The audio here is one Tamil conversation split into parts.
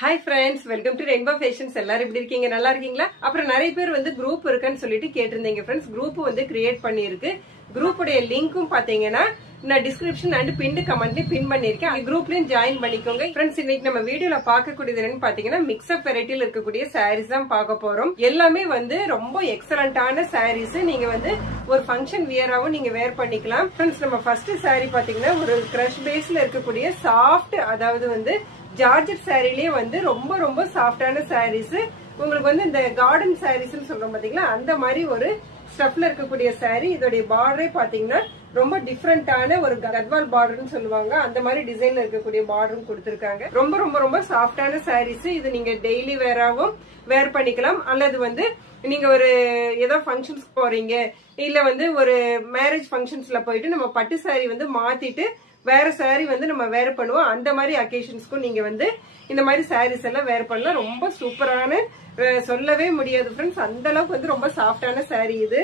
Hi friends welcome to rainbow fashions எல்லாரும் எப்படி இருக்கீங்க? நல்லா இருக்கீங்களா? அப்புறம் நிறைய பேர் வந்து குரூப் இருக்குன்னு சொல்லிட்டு கேட்டிருந்தீங்க ஃப்ரெண்ட்ஸ் குரூப் வந்து கிரியேட் பண்ணியிருக்கு. குரூப்புடைய லிங்க்கும் பாத்தீங்கன்னா நான் டிஸ்கிரிப்ஷன் அண்ட் பின் கமெண்ட்லயும் பின் பண்ணிருக்கேன் அந்த குரூப்லயும் ஜாயின் பண்ணிக்கோங்க. ஃப்ரெண்ட்ஸ் இன்னைக்கு நம்ம வீடியோல பார்க்கக்கூடியது என்னன்னு பாத்தீங்கன்னா மிக்ஸ்அப் வெரைட்டில இருக்கக்கூடிய சாரீஸ் தான் பார்க்க போறோம். எல்லாமே வந்து ரொம்ப எக்ஸலண்டான சாரீஸ் நீங்க வந்து ஒரு ஃபங்க்ஷன் வியராவும் நீங்க வேர் பண்ணிக்கலாம். ஃப்ரெண்ட்ஸ் நம்ம ஃபர்ஸ்ட் saree பாத்தீங்கன்னா ஒரு கிரஷ் பேஸ்ல இருக்கக்கூடிய சாஃப்ட் அதாவது வந்து ஜார்ஜட் சாரிலேயே வந்து ரொம்ப ரொம்ப சாஃப்டான சாரீஸ் உங்களுக்கு வந்து இந்த கார்டன் சாரீஸ்ன்னு சொல்றோம் பாத்தீங்களா? அந்த மாதிரி ஒரு ஸ்டஃப்ல இருக்கக்கூடிய சாரீ இதோடைய பார்டரே பாத்தீங்கன்னா ரொம்ப டிஃப்ரெண்டான ஒரு கத்வால் பார்டர்னு சொல்லுவாங்க. அந்த மாதிரி டிசைன்ல இருக்கக்கூடிய பார்டரும் கொடுத்திருக்காங்க. ரொம்ப ரொம்ப ரொம்ப சாஃப்டான சாரீஸ் இது நீங்க டெய்லி வேராவும் வேர் பண்ணிக்கலாம். அல்லது வந்து நீங்க ஒரு ஏதோ ஃபங்க்ஷன்ஸ் போறீங்க. இல்ல வந்து ஒரு மேரேஜ் ஃபங்க்ஷன்ஸ்ல போயிட்டு நம்ம பட்டு saree வந்து மாத்திட்டு வேற saree வந்து நம்ம வேர் பண்ணுவோம். அந்த மாதிரி அக்கேஷன்ஸ்க்கும் நீங்க வந்து இந்த மாதிரி சாரீஸ் எல்லாம் வேர் பண்ணலாம். ரொம்ப சூப்பரான சொல்லவே முடியாது ஃப்ரெண்ட்ஸ் அந்த அளவுக்கு வந்து ரொம்ப சாஃப்டான சாரீ இது.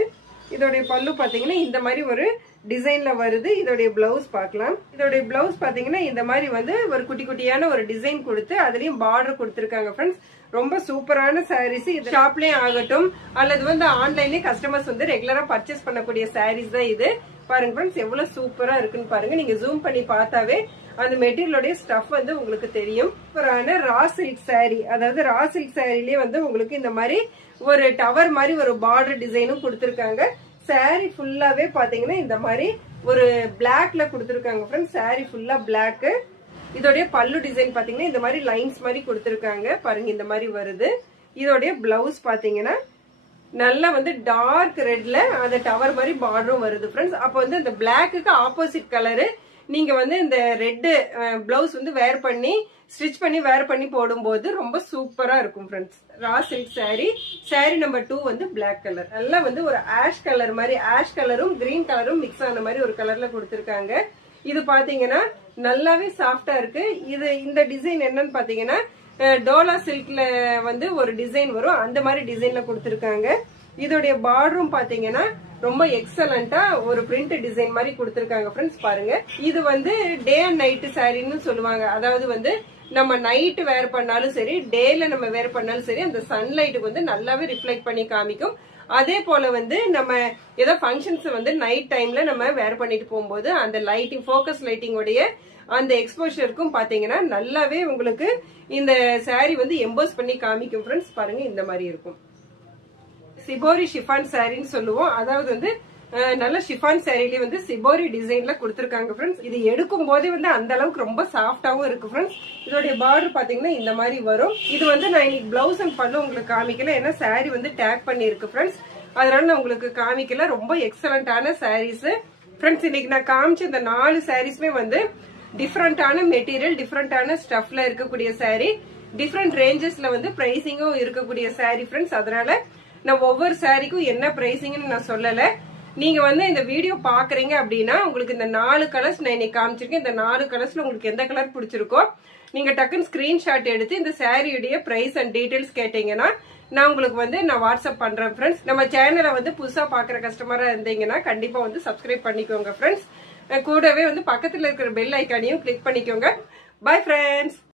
இதோடைய பல்லு பாத்தீங்கன்னா இந்த மாதிரி ஒரு டிசைன்ல வருது. இதோடைய பிளவுஸ் பார்க்கலாம் இதோடைய பிளவுஸ் பாத்தீங்கன்னா இந்த மாதிரி வந்து ஒரு குட்டி குட்டியான ஒரு டிசைன் கொடுத்து அதுலயும் பார்டர் கொடுத்துருக்காங்க ஃப்ரெண்ட்ஸ் ரொம்ப சூப்பரான சாரீஸ் இது ஷாப்லயே ஆகட்டும் அல்லது வந்து ஆன்லைன்லயே கஸ்டமர்ஸ் வந்து ரெகுலரா பர்ச்சேஸ் பண்ணக்கூடிய சாரீஸ் தான் இது. பாருங்க ஃப்ரெண்ட்ஸ் எவ்வளவு சூப்பரா இருக்குன்னு பாருங்க. நீங்க ஜூம் பண்ணி பார்த்தாவே அந்த மெட்டீரியலோடைய ஸ்டஃப் வந்து உங்களுக்கு தெரியும். சூப்பரான ரா சில்க் saree அதாவது ரா சில்க் சாரிலேயே வந்து உங்களுக்கு இந்த மாதிரி ஒரு டவர் மாதிரி ஒரு பார்டர் டிசைனும் கொடுத்துருக்காங்க. Saree ஃபுல்லாவே பாத்தீங்கன்னா இந்த மாதிரி ஒரு பிளாக்ல கொடுத்துருக்காங்க ஃப்ரெண்ட்ஸ் saree ஃபுல்லா பிளாக் இதோடைய பல்லு டிசைன் பாத்தீங்கன்னா இந்த மாதிரி லைன்ஸ் மாதிரி கொடுத்துருக்காங்க. பாருங்க இந்த மாதிரி வருது. இதோடைய பிளவுஸ் பாத்தீங்கன்னா நல்லா வந்து டார்க் ரெட்ல அந்த டவர் மாதிரி பார்டரும் வருது ஃப்ரெண்ட்ஸ் அப்போ வந்து இந்த பிளாக்குக்கு ஆப்போசிட் கலரு நீங்க வந்து இந்த ரெட்டு பிளவுஸ் வந்து வேர் பண்ணி ஸ்டிச் பண்ணி வேர் பண்ணி போடும்போது ரொம்ப சூப்பரா இருக்கும் friends raw silk saree saree number two வந்து பிளாக் கலர் நல்லா வந்து ஒரு ஆஷ் கலர் மாதிரி ஆஷ் கலரும் கிரீன் கலரும் மிக்ஸ் ஆன மாதிரி ஒரு கலர்ல கொடுத்துருக்காங்க. இது பாத்தீங்கன்னா நல்லாவே சாஃப்டா இருக்கு. இது இந்த டிசைன் என்னன்னு பாத்தீங்கன்னா டோலா சில்க்ல வந்து ஒரு டிசைன் வரும். அந்த மாதிரி டிசைன்ல கொடுத்துருக்காங்க. இதோடைய பார்டரும் பாத்தீங்கன்னா ரொம்ப எக்ஸலண்டா ஒரு பிரிண்ட் டிசைன் மாதிரி கொடுத்துருக்காங்க ஃப்ரெண்ட்ஸ் பாருங்க. இது வந்து டே அண்ட் நைட்டு சாரின்னு சொல்லுவாங்க. அதாவது வந்து நம்ம நைட்டு வேர் பண்ணாலும் சரி டேல நம்ம வேர் பண்ணாலும் சரி அந்த சன்லைட்டுக்கு வந்து நல்லாவே ரிஃப்ளெக்ட் பண்ணி காமிக்கும். அதே போல வந்து நம்ம ஏதோ ஃபங்க்ஷன்ஸ் வந்து நைட் டைம்ல நம்ம வேர் பண்ணிட்டு போகும்போது அந்த லைட்டிங் ஃபோக்கஸ் லைட்டிங்கோடைய அந்த எக்ஸ்போஷருக்கும் பாத்தீங்கன்னா நல்லாவே உங்களுக்கு இந்த saree வந்து எம்போஸ் பண்ணி காமிக்கும் ஃப்ரெண்ட்ஸ் பாருங்க இந்த மாதிரி இருக்கும். சிபோரி ஷிஃபான் சாரின்னு சொல்லுவோம். அதாவது வந்து நல்ல ஷிஃபான் சேரீலயே வந்து சிபோரி டிசைன்ல கொடுத்துருக்காங்க ஃப்ரெண்ட்ஸ் இது எடுக்கும் போதே வந்து அந்த அளவுக்கு ரொம்ப சாஃப்டாவும் இருக்கு ஃப்ரெண்ட்ஸ் இதோடைய பார்டர் பாத்தீங்கன்னா இந்த மாதிரி வரும். இது வந்து நான் இன்னைக்கு பிளவுஸ் அண்ட் பண்ணு உங்களுக்கு காமிக்கல. ஏன்னா saree வந்து டேக் பண்ணியிருக்கு ஃப்ரெண்ட்ஸ் அதனால நான் உங்களுக்கு காமிக்கல. ரொம்ப எக்ஸலண்டான சாரீஸ் ஃப்ரெண்ட்ஸ் இன்னைக்கு நான் காமிச்ச இந்த நாலு சாரீஸ்மே வந்து டிஃப்ரெண்டான மெட்டீரியல் டிஃப்ரெண்டான ஸ்டஃப்ல இருக்கக்கூடிய saree. டிஃப்ரெண்ட் ரேஞ்சஸ்ல வந்து பிரைசிங்கும் இருக்கக்கூடிய saree ஃப்ரெண்ட்ஸ் அதனால நான் ஒவ்வொரு சாரிக்கும் என்ன பிரைசிங்னு நான் சொல்லலை. நீங்க வந்து இந்த வீடியோ பாக்குறீங்க அப்படின்னா உங்களுக்கு இந்த நாலு கலர்ஸ் நான் இன்னைக்கு காமிச்சிருக்கேன். இந்த நாலு கலர்ஸ்ல உங்களுக்கு எந்த கலர் பிடிச்சிருக்கோ நீங்க டக்குன்னு ஸ்கிரீன்ஷாட் எடுத்து இந்த சாரியுடைய பிரைஸ் அண்ட் டீடைல்ஸ் கேட்டீங்கன்னா நான் உங்களுக்கு வந்து நான் வாட்ஸ்அப் பண்றேன் ஃப்ரெண்ட்ஸ் நம்ம சேனலை வந்து புதுசா பாக்குற கஸ்டமரா இருந்தீங்கன்னா கண்டிப்பா வந்து சப்ஸ்கிரைப் பண்ணிக்கோங்க ஃப்ரெண்ட்ஸ் கூடவே வந்து பக்கத்துல இருக்கிற பெல் ஐக்கானையும் கிளிக் பண்ணிக்கோங்க. Bye friends